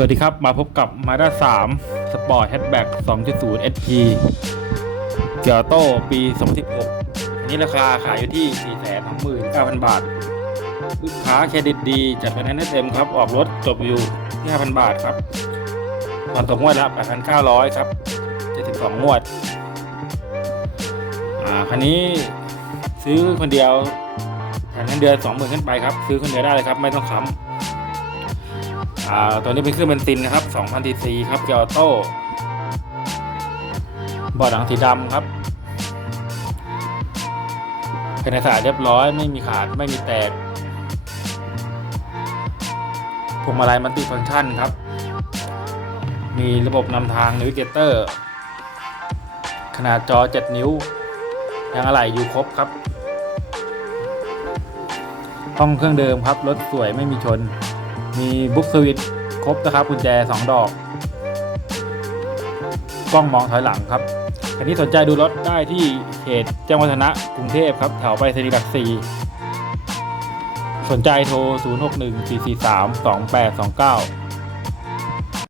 สวัสดีครับ มาพบกับ Mazda 3 Sport Hatchback 2.0 SP เกียร์โต้ปี 2016 อันนี้ราคาขายอยู่ที่ 429,000 บาท ลูกค้าเครดิตดีจัดเป็นให้เต็มครับ ออกรถจบอยู่ที่5,000 บาทครับผ่อนตกงวดละ8,900 ครับ 72 งวด อ่า คันนี้ซื้อคนเดียวแถมเงินเดือน 20,000 ขึ้นไปครับ ซื้อคนเดียวได้เลยครับ ไม่ต้องค้ำ อ่าตัวนี้เป็นเครื่องเบนซินนะครับ2,000 cc ครับเกียร์ออโต้บาะหนังสีดำครับภายในสายเรียบร้อยไม่มีขาดไม่มีแตกพวงมาลัยมัลติฟังก์ชันครับ มีระบบนำทางน a วิเกเตอร์ ขนาดจอ 7 นิ้วยางอะไหล่อยู่ครบครับห้องเครื่องเดิมครับ รถสวยไม่มีชน มีบุ๊กสวิตครบนะครับกุญแจ 2 ดอก กล้องมองถอยหลังครับอันนี้สนใจดูรถได้ที่เขตแจ้งวัฒนะกรุงเทพครับ แถวไปสนีหลักสี่สนใจโทร 061 443 2829